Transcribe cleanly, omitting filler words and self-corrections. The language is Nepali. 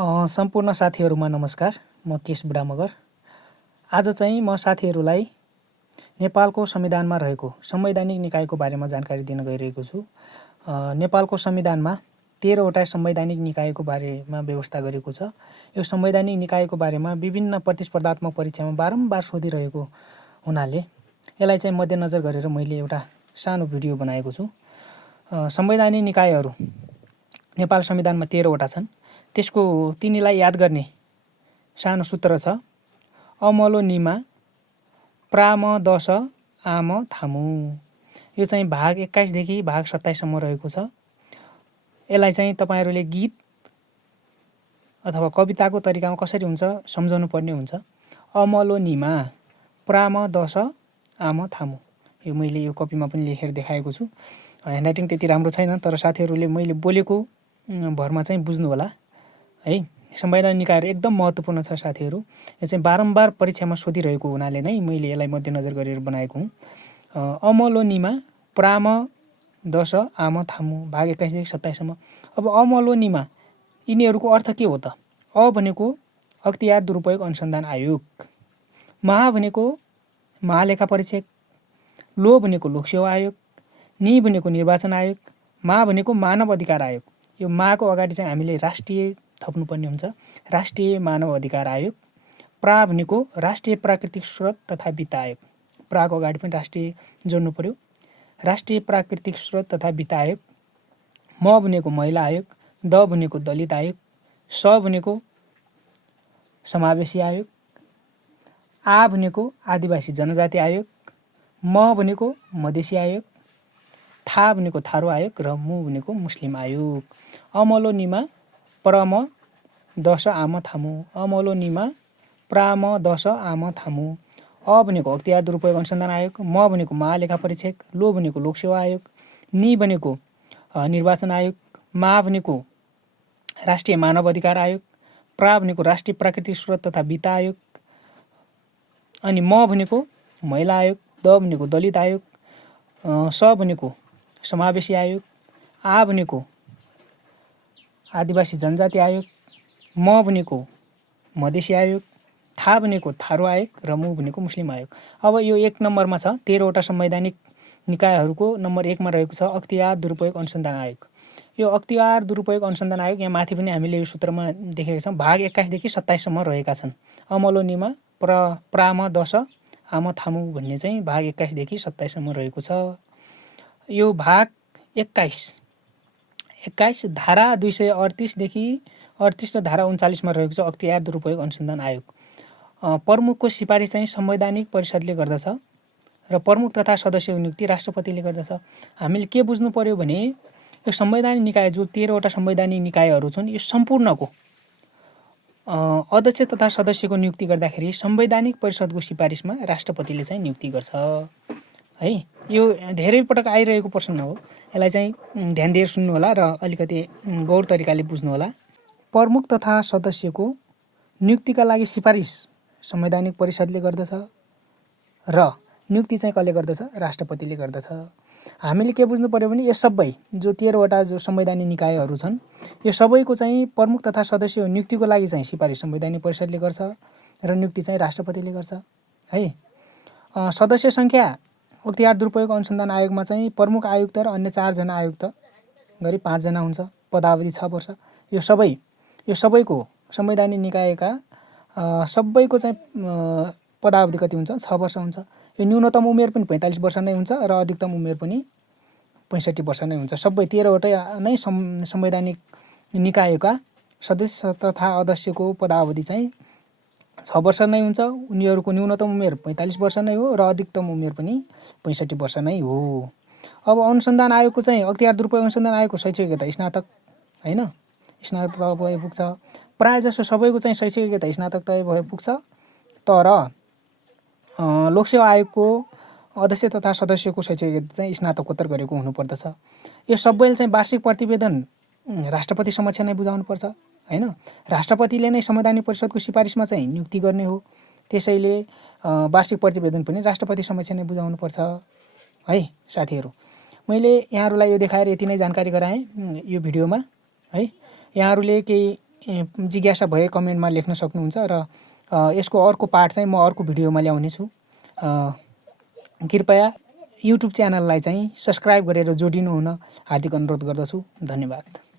सम्पूर्ण साथीहरुमा नमस्कार। म केश बुढा मगर। आज चाहिँ म साथीहरुलाई नेपालको संविधानमा रहेको संवैधानिक निकायको बारेमा जानकारी दिन गइरहेको छु। नेपालको संविधानमा 13 वटा संवैधानिक निकायको बारेमा व्यवस्था गरिएको छ। यो संवैधानिक निकायको बारेमा विभिन्न प्रतिस्पर्धात्मक परीक्षामा बारम्बार सोधिरहेको हुनाले यसलाई चाहिँ मध्यनजर गरेर मैले एउटा सानो भिडियो बनाएको छु। संवैधानिक निकायहरू नेपाल संविधानमा 13 वटा छन्। त्यसको तिनीलाई याद गर्ने सानो सूत्र छ। अमलो निमा प्राम दश आम थामु। यो चाहिँ भाग 21 देखि भाग 27 सम्म रहेको छ। यसलाई चाहिँ तपाईहरुले गीत अथवा कविताको तरिकामा कसरी हुन्छ सम्झाउनु पर्ने हुन्छ। अमलो निमा प्राम दश आम थामु। यो मैले यो कपीमा पनि लेखेर देखाएको छु। ह्यान्डराइटिङ त्यति राम्रो छैन, तर साथीहरुले मैले बोलेको भरमा चाहिँ बुझ्नु होला है। संवैधानिक निकायहरू एकदम महत्त्वपूर्ण छ साथीहरु। यो चाहिँ बारम्बार परीक्षामा सोधिरहेको हुनाले नै मैले यसलाई मध्यनजर गरेर बनाएको हुँ। अमलो निमा प्राम दश आम थामु भाग 21 देखि 27 सम्म। अब अमलो निमा यिनीहरूको अर्थ के हो त? अ भनेको अख्तियार दुरुपयोग अनुसन्धान आयोग, महा भनेको महालेखा परीक्षक, लो भनेको लोकसेवा आयोग, नि भनेको निर्वाचन आयोग, मा भनेको मानव अधिकार आयोग। यो माको अगाडि चाहिँ हामीले राष्ट्रिय थप्नुपर्ने हुन्छ। राष्ट्रिय मानव अधिकार आयोग। प्रा भनेको राष्ट्रिय प्राकृतिक स्रोत तथा वित्त आयोग। प्राको अगाडि पनि राष्ट्रिय जोड्नु पर्यो। राष्ट्रिय प्राकृतिक स्रोत तथा वित्त आयोग। म भनेको महिला आयोग, द भनेको दलित आयोग, स भनेको समावेशी आयोग, आ भनेको आदिवासी जनजाति आयोग, म भनेको मधेसी आयोग, था भनेको थारू आयोग र मु भनेको मुस्लिम आयोग। अमलो निमा प्रम दश आम थामु। अमलो निमा प्राम दश आम थामु। अ भनेको अख्तियार दुरुपयोग अनुसन्धान आयोग, म भनेको महालेखा परीक्षक, लो भनेको लोकसेवा आयोग, नि भनेको निर्वाचन आयोग, मा भनेको राष्ट्रिय मानव अधिकार आयोग, प्रा भनेको राष्ट्रिय प्राकृतिक स्रोत तथा वित्त आयोग, अनि म भनेको महिला आयोग, द भनेको दलित आयोग, स भनेको समावेशी आयोग, आ भनेको आदिवासी जनजाति आयोग, म भनेको मधेसी आयोग, था भनेको थारू आयोग र मु भनेको मुस्लिम आयोग। अब यो 1 नम्बरमा छ। 13 वटा संवैधानिक निकायहरूको नम्बर 1 मा रहेको छ अख्तियार दुरुपयोग अनुसन्धान आयोग। यो अख्तियार दुरुपयोग अनुसन्धान आयोग यहाँ माथि पनि हामीले यो सूत्रमा देखेका छौँ। भाग 21 देखि 27 सम्म रहेका छन्। अमलो निमा प्राम दश आम थामु भन्ने चाहिँ भाग 21 देखि 27 सम्म रहेको छ। यो भाग 21 धारा 238 देखि 38 र धारा 39 मा रहेको छ अख्तियार दुरुपयोग अनुसन्धान आयोग। प्रमुखको सिफारिस चाहिँ संवैधानिक परिषदले गर्दछ र प्रमुख तथा सदस्यको नियुक्ति राष्ट्रपतिले गर्दछ। हामीले के बुझ्नु पर्यो भने यो संवैधानिक निकाय जो 13 वटा संवैधानिक निकायहरू छन् यो सम्पूर्णको अध्यक्ष तथा सदस्यको नियुक्ति गर्दाखेरि संवैधानिक परिषदको सिफारिसमा राष्ट्रपतिले चाहिँ नियुक्ति गर्छ है। यो धेरै पटक आइरहेको प्रश्न हो। यसलाई चाहिँ ध्यान दिएर सुन्नु होला र अलिकति गौर तरिकाले बुझ्नु होला। प्रमुख तथा सदस्यको नियुक्तिका लागि सिफारिस संवैधानिक परिषदले गर्दछ र नियुक्ति चाहिँ कसले गर्दछ? राष्ट्रपतिले गर्दछ। हामीले के बुझ्नु पर्यो भने यो सबै जो 13 वटा जो संवैधानिक निकायहरू छन् यो सबैको चाहिँ प्रमुख तथा सदस्य नियुक्तिको लागि चाहिँ सिफारिस संवैधानिक परिषदले गर्छ र नियुक्ति चाहिँ राष्ट्रपतिले गर्छ है। सदस्य संख्या अख्तियार दुरुपयोग अनुसन्धान आयोगमा चाहिँ प्रमुख आयुक्त र अन्य 4 जना आयुक्त गरी 5 जना हुन्छ। पदावधि 6 वर्ष। यो सबैको संवैधानिक निकायका सबैको चाहिँ पदावधि कति हुन्छ? 6 वर्ष हुन्छ। यो न्यूनतम उमेर पनि 45 वर्ष नै हुन्छ र अधिकतम उमेर पनि 65 वर्ष नै हुन्छ। सबै 13 वटा नै संवैधानिक निकायका सदस्य तथा अध्यक्षको पदावधि चाहिँ 6 वर्ष नै हुन्छ। उनीहरूको न्यूनतम उमेर 45 वर्ष नै हो र अधिकतम उमेर पनि 65 वर्ष नै हो। अब अनुसन्धान आयोगको चाहिँ अख्तियार दुरुपयोग अनुसन्धान आयोगको शैक्षिक योग्यता स्नातक हैन, स्नातक तह भए पुग्छ। प्राय जसो सबैको चाहिँ शैक्षिक योग्यता स्नातक तह भए पुग्छ। तर लोकसेवा आयोगको अध्यक्ष तथा सदस्यको शैक्षिक योग्यता चाहिँ स्नातकोत्तर गरेको हुनुपर्दछ। यो सबैले चाहिँ वार्षिक प्रतिवेदन राष्ट्रपति समक्ष नै बुझाउनु पर्छ हैन। राष्ट्रपतिले नै संवैधानिक परिषदको सिफारिसमा चाहिँ नियुक्ति गर्ने हो। त्यसैले वार्षिक प्रतिवेदन पनि राष्ट्रपति समक्ष नै बुझाउनु पर्छ है साथीहरु। मैले यहाँहरुलाई यो देखाएर यति नै जानकारी गराएँ यो भिडियोमा है। यहाँहरुले केही जिज्ञासा भए कमेन्टमा लेख्न सक्नुहुन्छ र यसको अर्को पार्ट चाहिँ म अर्को भिडियोमा ल्याउने छु। कृपया युट्युब च्यानललाई चाहिँ सब्स्क्राइब गरेर जोडिनु हुन हार्दिक अनुरोध गर्दछु। धन्यवाद।